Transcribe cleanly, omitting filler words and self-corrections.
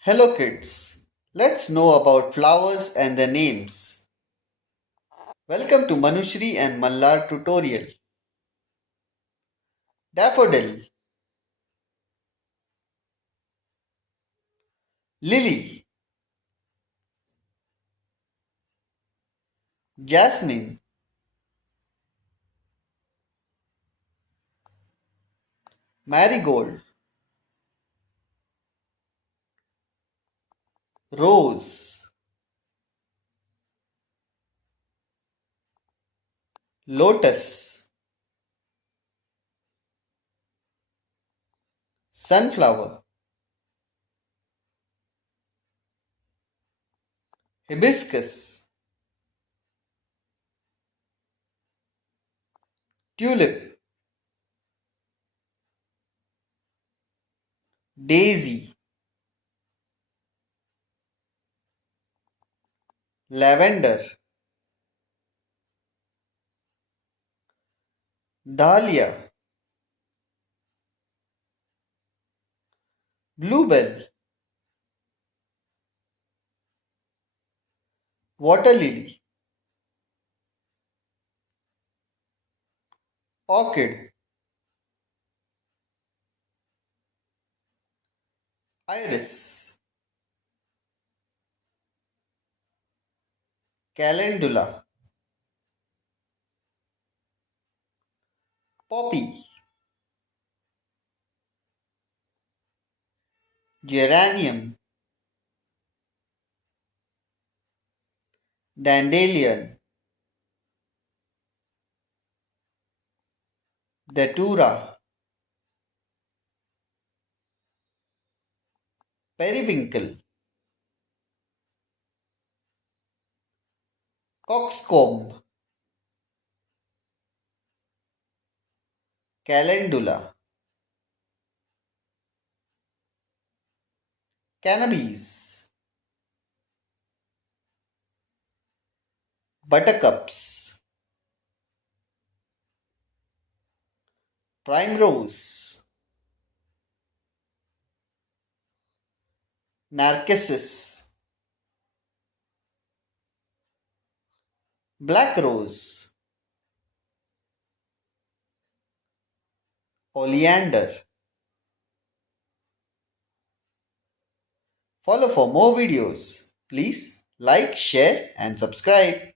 Hello kids, let's know about flowers and their names. Welcome to Manushri and Mallar tutorial. Daffodil, lily, jasmine, marigold, rose, lotus, sunflower, hibiscus, tulip, daisy, lavender, dahlia, bluebell, water lily, orchid, iris, calendula, poppy, geranium, dandelion, datura, periwinkle, coxcomb, calendula, cannabis, buttercups, primrose, narcissus, black rose, oleander. Follow for more videos. Please like, share, and subscribe.